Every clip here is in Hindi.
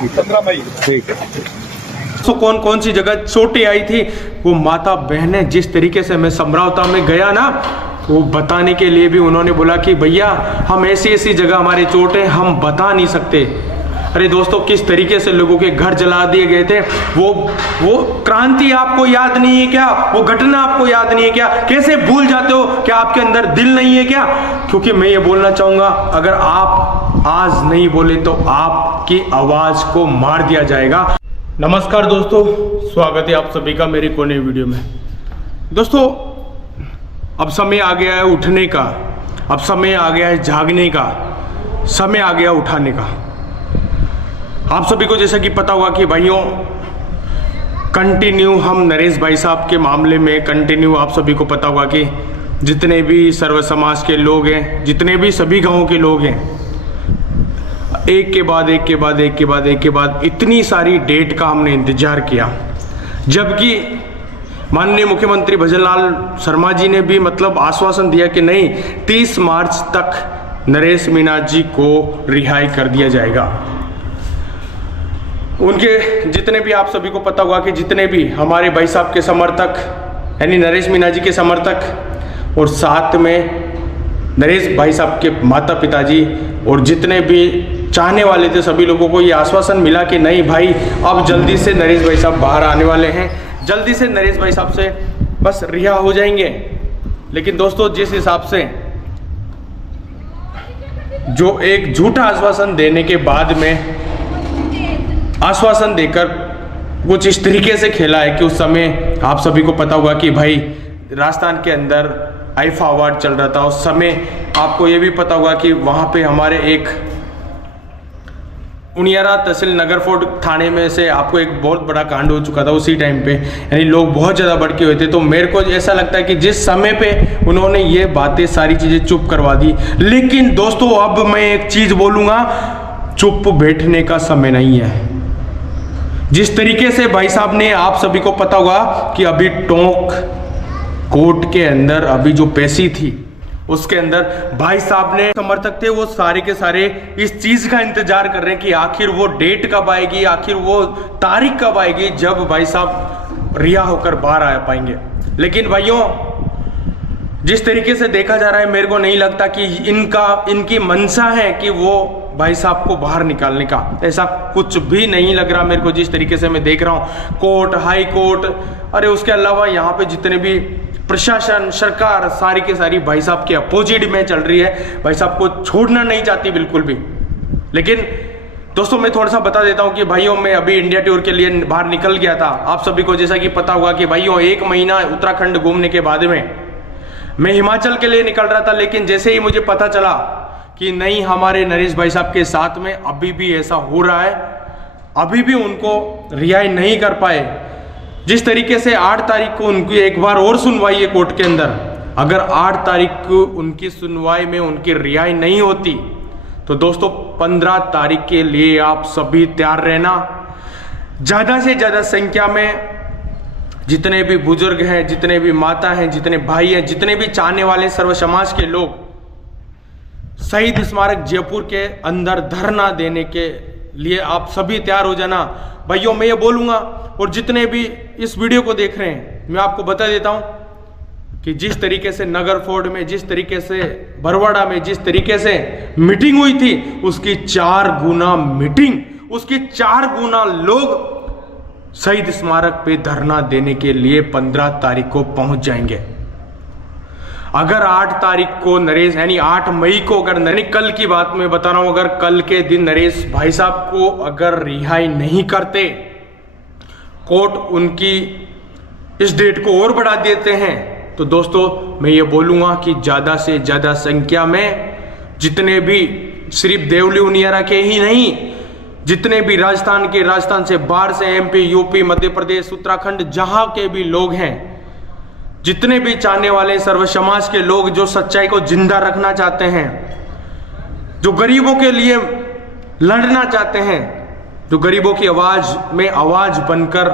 15 मई। ठीक है। तो कौन कौन सी जगह चोटें आई थी वो माता बहनें, जिस तरीके से मैं समरावता में गया ना, वो बताने के लिए भी उन्होंने बोला कि भैया हम ऐसी ऐसी जगह हमारे चोट है, हम बता नहीं सकते। अरे दोस्तों, किस तरीके से लोगों के घर जला दिए गए थे। वो क्रांति आपको याद नहीं है क्या? वो घटना आपको याद नहीं है क्या? कैसे भूल जाते हो? क्या आपके अंदर दिल नहीं है क्या? क्योंकि मैं ये बोलना चाहूंगा, अगर आप आज नहीं बोले तो आपकी आवाज को मार दिया जाएगा। नमस्कार दोस्तों, स्वागत है आप सभी का मेरी कोने वीडियो में। दोस्तों, अब समय आ गया है उठने का, अब समय आ गया है जागने का, समय आ गया उठाने का। आप सभी को जैसा कि पता होगा कि भाइयों, कंटिन्यू हम नरेश भाई साहब के मामले में कंटिन्यू, आप सभी को पता होगा कि जितने भी सर्व समाज के लोग हैं, जितने भी सभी गांवों के लोग हैं, एक के बाद एक के बाद एक के बाद एक के बाद इतनी सारी डेट का हमने इंतजार किया। जबकि माननीय मुख्यमंत्री भजनलाल शर्मा जी ने भी मतलब आश्वासन दिया कि नहीं, 30 मार्च तक नरेश मीणा जी को रिहाई कर दिया जाएगा। उनके जितने भी, आप सभी को पता होगा कि जितने भी हमारे भाई साहब के समर्थक यानी नरेश मीणा जी के समर्थक और साथ में नरेश भाई साहब के माता पिताजी और जितने भी चाहने वाले थे, सभी लोगों को ये आश्वासन मिला कि नहीं भाई, अब जल्दी से नरेश भाई साहब बाहर आने वाले हैं, जल्दी से नरेश भाई साहब से बस रिहा हो जाएंगे। लेकिन दोस्तों, जिस हिसाब से जो एक झूठा आश्वासन देने के बाद में आश्वासन देकर कुछ इस तरीके से खेला है कि उस समय आप सभी को पता होगा कि भाई राजस्थान के अंदर आईफा अवार्ड चल रहा था। उस समय आपको ये भी पता होगा कि वहाँ पे हमारे एक उनियारा तहसील नगरफोर्ड थाने में से आपको एक बहुत बड़ा कांड हो चुका था उसी टाइम पे, यानी लोग बहुत ज़्यादा भड़के हुए थे। तो मेरे को ऐसा लगता है कि जिस समय पे उन्होंने ये बातें सारी चीज़ें चुप करवा दी। लेकिन दोस्तों, अब मैं एक चीज़ बोलूँगा, चुप बैठने का समय नहीं है। जिस तरीके से भाई साहब ने, आप सभी को पता होगा कि अभी टोंक कोर्ट के अंदर अभी जो पेशी थी उसके अंदर भाई साहब ने, समर्थक थे वो सारे के सारे इस चीज का इंतजार कर रहे हैं कि आखिर वो डेट कब आएगी, आखिर वो तारीख कब आएगी जब भाई साहब रिहा होकर बाहर आ पाएंगे। लेकिन भाइयों, जिस तरीके से देखा जा रहा है, मेरे को नहीं लगता कि इनकी मंशा है कि वो भाई साहब को बाहर निकालने का। ऐसा कुछ भी नहीं लग रहा मेरे को, जिस तरीके से मैं देख रहा हूँ। कोर्ट, हाई कोर्ट, अरे उसके अलावा यहाँ पे जितने भी प्रशासन, सरकार, सारी के सारी भाई साहब के अपोजिट में चल रही है, भाई साहब को छोड़ना नहीं चाहती बिल्कुल भी। लेकिन दोस्तों, मैं थोड़ा सा बता देता हूँ कि भाइयों, मैं अभी इंडिया टूर के लिए बाहर निकल गया था। आप सभी को जैसा कि पता होगा कि भाइयों, 1 महीना उत्तराखंड घूमने के बाद में मैं हिमाचल के लिए निकल रहा था। लेकिन जैसे ही मुझे पता चला कि नहीं, हमारे नरेश भाई साहब के साथ में अभी भी ऐसा हो रहा है, अभी भी उनको रिहाई नहीं कर पाए। जिस तरीके से 8 तारीख को उनकी एक बार और सुनवाई है कोर्ट के अंदर, अगर 8 तारीख को उनकी सुनवाई में उनकी रिहाई नहीं होती तो दोस्तों 15 तारीख के लिए आप सभी तैयार रहना। ज्यादा से ज्यादा संख्या में जितने भी बुजुर्ग हैं, जितने भी माता हैं, जितने भाई हैं, जितने भी चाहने वाले सर्व समाज के लोग शहीद स्मारक जयपुर के अंदर धरना देने के लिए आप सभी तैयार हो जाना। भाइयों, मैं ये बोलूंगा, और जितने भी इस वीडियो को देख रहे हैं, मैं आपको बता देता हूं कि जिस तरीके से नगरफोर्ड में, जिस तरीके से बरवाड़ा में, जिस तरीके से मीटिंग हुई थी, उसकी 4 गुना मीटिंग, उसकी 4 गुना लोग शहीद स्मारक पे धरना देने के लिए 15 तारीख को पहुंच जाएंगे। अगर 8 तारीख को नरेश, यानी 8 मई को, अगर कल की बात मैं बता रहा हूं, अगर कल के दिन नरेश भाई साहब को अगर रिहाई नहीं करते, कोर्ट उनकी इस डेट को और बढ़ा देते हैं, तो दोस्तों मैं ये बोलूंगा कि ज्यादा से ज्यादा संख्या में जितने भी, सिर्फ देवली उनियारा के ही नहीं, जितने भी राजस्थान से बाहर से, एमपी, यूपी, मध्य प्रदेश, उत्तराखंड, जहां के भी लोग हैं, जितने भी चाहने वाले सर्व समाज के लोग जो सच्चाई को जिंदा रखना चाहते हैं, जो गरीबों के लिए लड़ना चाहते हैं, जो गरीबों की आवाज में आवाज बनकर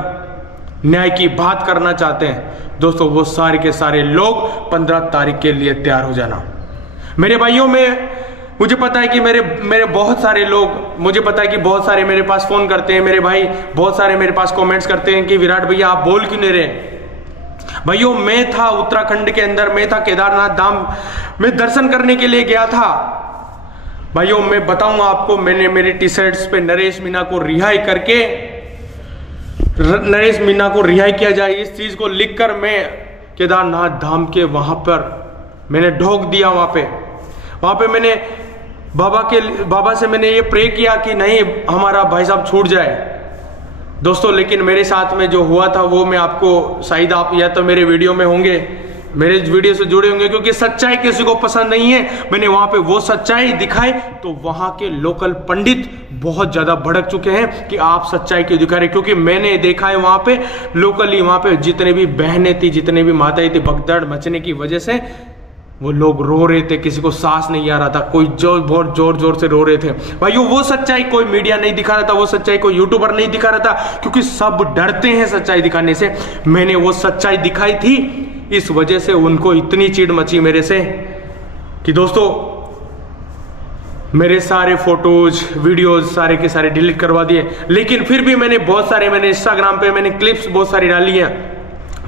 न्याय की बात करना चाहते हैं, दोस्तों वो सारे के सारे लोग 15 तारीख के लिए तैयार हो जाना। मेरे भाइयों, में मुझे पता है कि मेरे बहुत सारे लोग, मुझे पता है कि बहुत सारे मेरे पास फोन करते हैं, मेरे भाई बहुत सारे मेरे पास कमेंट्स करते हैं कि विराट भैया आप बोल क्यों नहीं रहे। भाइयों मैं था उत्तराखंड के अंदर, मैं था केदारनाथ धाम में दर्शन करने के लिए गया था। भाइयों मैं बताऊंगा आपको, मैंने मेरे टी शर्ट्स पे नरेश मीना को रिहाई करके, नरेश मीना को रिहाई किया जाए इस चीज को लिखकर मैं केदारनाथ धाम के वहां पर मैंने ढोक दिया। वहां पे मैंने बाबा से मैंने ये प्रे किया कि नहीं हमारा भाई साहब छूट जाए दोस्तों। लेकिन मेरे साथ में जो हुआ था वो मैं आपको, शायद आप या तो मेरे वीडियो में होंगे, मेरे वीडियो से जुड़े होंगे, क्योंकि सच्चाई किसी को पसंद नहीं है। मैंने वहां पे वो सच्चाई दिखाई तो वहां के लोकल पंडित बहुत ज्यादा भड़क चुके हैं कि आप सच्चाई क्यों दिखा रहे, क्योंकि मैंने देखा है वहां पे लोकली, वहां पे जितने भी बहनें थी, जितने भी माताएं थी, भगदड़ मचने की वजह से वो लोग रो रहे थे, किसी को सांस नहीं आ रहा था, कोई बहुत जोर जोर से रो रहे थे। भाइयों वो सच्चाई कोई मीडिया नहीं दिखा रहा था, वो सच्चाई कोई यूट्यूबर नहीं दिखा रहा था, क्योंकि सब डरते हैं सच्चाई दिखाने से। मैंने वो सच्चाई दिखाई थी, इस वजह से उनको इतनी चिढ़ मची मेरे से कि दोस्तों मेरे सारे फोटोज वीडियोज सारे के सारे डिलीट करवा दिए। लेकिन फिर भी मैंने बहुत सारे, मैंने इंस्टाग्राम पे मैंने क्लिप्स बहुत सारी डाली हैं,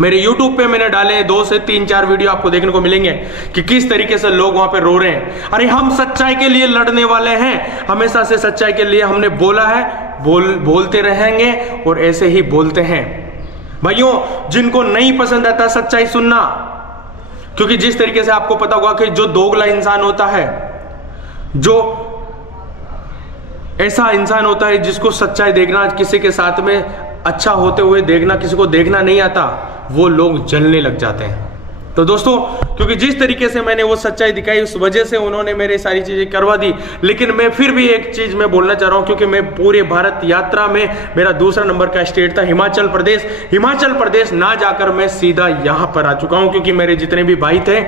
मेरे YouTube पे मैंने डाले 2 से 3-4 वीडियो आपको देखने को मिलेंगे कि किस तरीके से लोग वहां पे रो रहे हैं। अरे हम सच्चाई के लिए लड़ने वाले हैं, हमेशा से सच्चाई के लिए हमने बोला है, बोलते रहेंगे और ऐसे ही बोलते हैं। भाइयों जिनको नहीं पसंद आता सच्चाई सुनना, क्योंकि जिस तरीके से आपको पता होगा कि जो दोगला इंसान होता है, जो ऐसा इंसान होता है जिसको सच्चाई देखना, किसी के साथ में अच्छा होते हुए देखना, किसी को देखना नहीं आता, वो लोग जलने लग जाते हैं। तो दोस्तों क्योंकि जिस तरीके से मैंने वो सच्चाई दिखाई उस वजह से उन्होंने मेरे सारी चीजें करवा दी। लेकिन मैं फिर भी एक चीज मैं बोलना चाह रहा हूं, क्योंकि मैं पूरे भारत यात्रा में मेरा दूसरा नंबर का स्टेट था हिमाचल प्रदेश। हिमाचल प्रदेश ना जाकर मैं सीधा यहां पर आ चुका हूं, क्योंकि मेरे जितने भी भाई थे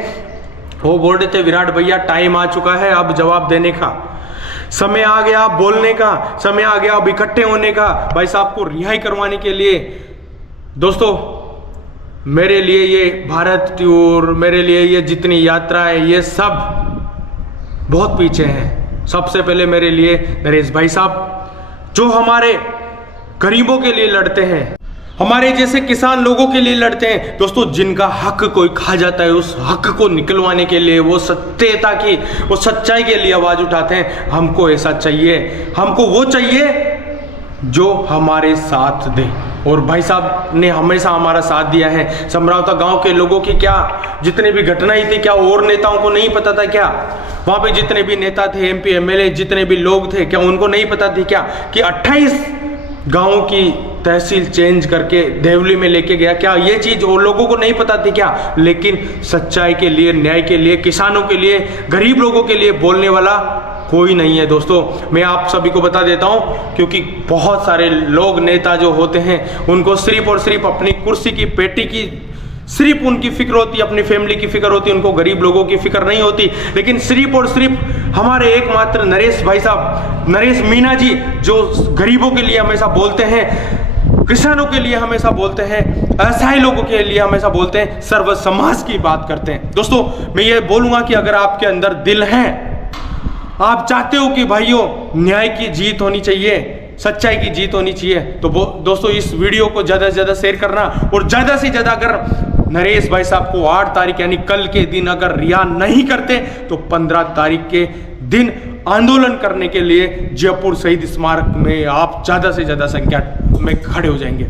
वो बोल रहे थे विराट भैया टाइम आ चुका है अब जवाब देने का, समय आ गया बोलने का, समय आ गया अब इकट्ठे होने का, भाई साहब को रिहाई करवाने के लिए। दोस्तों मेरे लिए ये भारत टूर, मेरे लिए ये जितनी यात्रा है, ये सब बहुत पीछे हैं। सबसे पहले मेरे लिए नरेश भाई साहब जो हमारे गरीबों के लिए लड़ते हैं, हमारे जैसे किसान लोगों के लिए लड़ते हैं दोस्तों, जिनका हक कोई खा जाता है उस हक को निकलवाने के लिए, वो सत्यता की, वो सच्चाई के लिए आवाज उठाते हैं। हमको ऐसा चाहिए, हमको वो चाहिए जो हमारे साथ दे। और भाई साहब ने हमेशा हमारा साथ दिया है। समरावता गांव के लोगों की क्या जितनी भी घटनाएं थी, क्या और नेताओं को नहीं पता था क्या? वहां पे जितने भी नेता थे, MP MLA जितने भी लोग थे, क्या उनको नहीं पता थी क्या कि 28 गांवों की तहसील चेंज करके देवली में लेके गया? क्या ये चीज और लोगों को नहीं पता थी क्या? लेकिन सच्चाई के लिए, न्याय के लिए, किसानों के लिए, गरीब लोगों के लिए बोलने वाला कोई नहीं है। दोस्तों मैं आप सभी को बता देता हूं, क्योंकि बहुत सारे लोग नेता जो होते हैं उनको सिर्फ और सिर्फ अपनी कुर्सी की पेटी की सिर्फ उनकी फिक्र होती है, अपनी फैमिली की फिक्र होती है, उनको गरीब लोगों की फिक्र नहीं होती। लेकिन सिर्फ और सिर्फ हमारे एकमात्र नरेश भाई साहब, नरेश मीना जी जो गरीबों के लिए हमेशा बोलते हैं, किसानों के लिए हमेशा बोलते हैं, असहाय लोगों के लिए हमेशा बोलते हैं, सर्व समाज की बात करते हैं। दोस्तों मैं ये बोलूंगा कि अगर आपके अंदर दिल है, आप चाहते हो कि भाइयों न्याय की जीत होनी चाहिए, सच्चाई की जीत होनी चाहिए, तो दोस्तों इस वीडियो को ज्यादा से ज्यादा शेयर करना, और ज्यादा से ज्यादा अगर नरेश भाई साहब को 8 तारीख यानी कल के दिन अगर रिहा नहीं करते तो 15 तारीख के दिन आंदोलन करने के लिए जयपुर शहीद स्मारक में आप ज्यादा से ज्यादा संख्या में खड़े हो जाएंगे।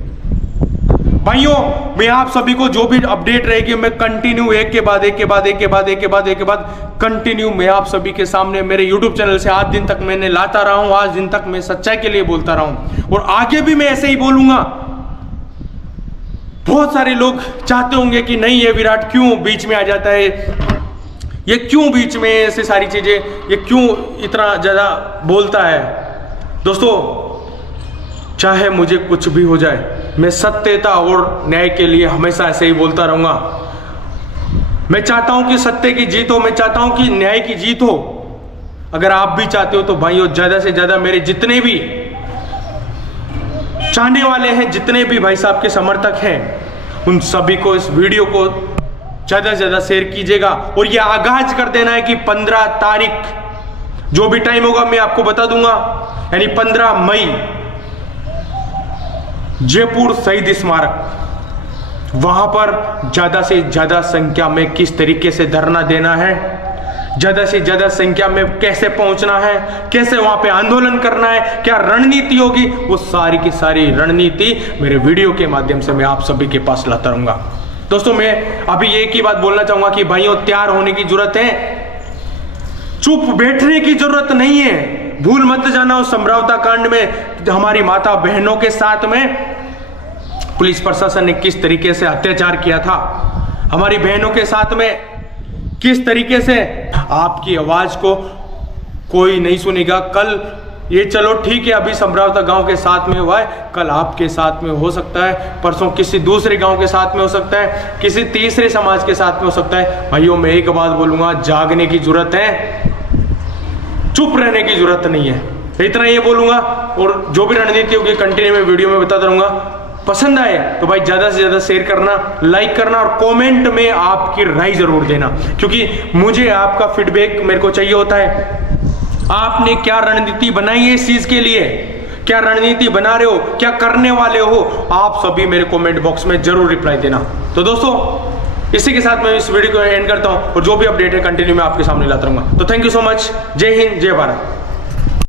भाइयों मैं आप सभी को जो भी अपडेट रहेगी मैं कंटिन्यू एक के बाद कंटिन्यू मैं आप सभी के सामने मेरे YouTube चैनल से आज दिन तक मैंने लाता रहा हूं, आज दिन तक मैं सच्चाई के लिए बोलता रहा हूं और आगे भी मैं ऐसे ही बोलूंगा। बहुत सारे लोग चाहते होंगे कि नहीं ये विराट क्यों बीच में आ जाता है, ये क्यों बीच में ऐसे सारी चीजें, ये क्यों इतना ज्यादा बोलता है। दोस्तों चाहे मुझे कुछ भी हो जाए, मैं सत्यता और न्याय के लिए हमेशा ऐसे ही बोलता रहूंगा। मैं चाहता हूं कि सत्य की जीत हो, मैं चाहता हूं कि न्याय की जीत हो। अगर आप भी चाहते हो तो भाइयों ज्यादा से ज्यादा मेरे जितने भी चाहने वाले हैं, जितने भी भाई साहब के समर्थक हैं, उन सभी को इस वीडियो को ज्यादा से ज्यादा शेयर कीजिएगा और यह आगाज कर देना है कि 15 तारीख जो भी टाइम होगा मैं आपको बता दूंगा। यानी 15 मई जयपुर शहीद स्मारक, वहां पर ज्यादा से ज्यादा संख्या में किस तरीके से धरना देना है, ज्यादा से ज्यादा संख्या में कैसे पहुंचना है, कैसे वहां पे आंदोलन करना है, क्या रणनीति होगी, वो सारी की सारी रणनीति मेरे वीडियो के माध्यम से मैं आप सभी के पास लाता रहूंगा। दोस्तों मैं अभी एक ही बात बोलना चाहूंगा कि भाइयों तैयार होने की जरूरत है, चुप बैठने की जरूरत नहीं है। भूल मत जाना उस समझौता कांड में हमारी माता बहनों के साथ में पुलिस प्रशासन ने किस तरीके से अत्याचार किया था, हमारी बहनों के साथ में किस तरीके से। आपकी आवाज को कोई नहीं सुनेगा। कल ये चलो ठीक है अभी समझौता गांव के साथ में हुआ है, कल आपके साथ में हो सकता है, परसों किसी दूसरे गांव के साथ में हो सकता है, किसी तीसरे समाज के साथ में हो सकता है। भाइयों मैं एक बात बोलूंगा, जागने की जरूरत है, चुप रहने की जरूरत नहीं है। इतना ये बोलूंगा और जो भी रणनीति होगी कंटिन्यू में वीडियो में बताता रहूंगा। पसंद आए तो भाई ज्यादा से ज्यादा शेयर करना, लाइक करना और कमेंट में आपकी राय जरूर देना, क्योंकि मुझे आपका फीडबैक मेरे को चाहिए होता है। आपने क्या रणनीति बनाई है इस चीज के लिए, क्या रणनीति बना रहे हो, क्या करने वाले हो, आप सभी मेरे कमेंट बॉक्स में जरूर रिप्लाई देना। तो दोस्तों इसी के साथ मैं इस वीडियो को एंड करता हूं और जो भी अपडेट है कंटिन्यू मैं आपके सामने लाता रहूंगा। तो थैंक यू सो मच। जय हिंद, जय भारत।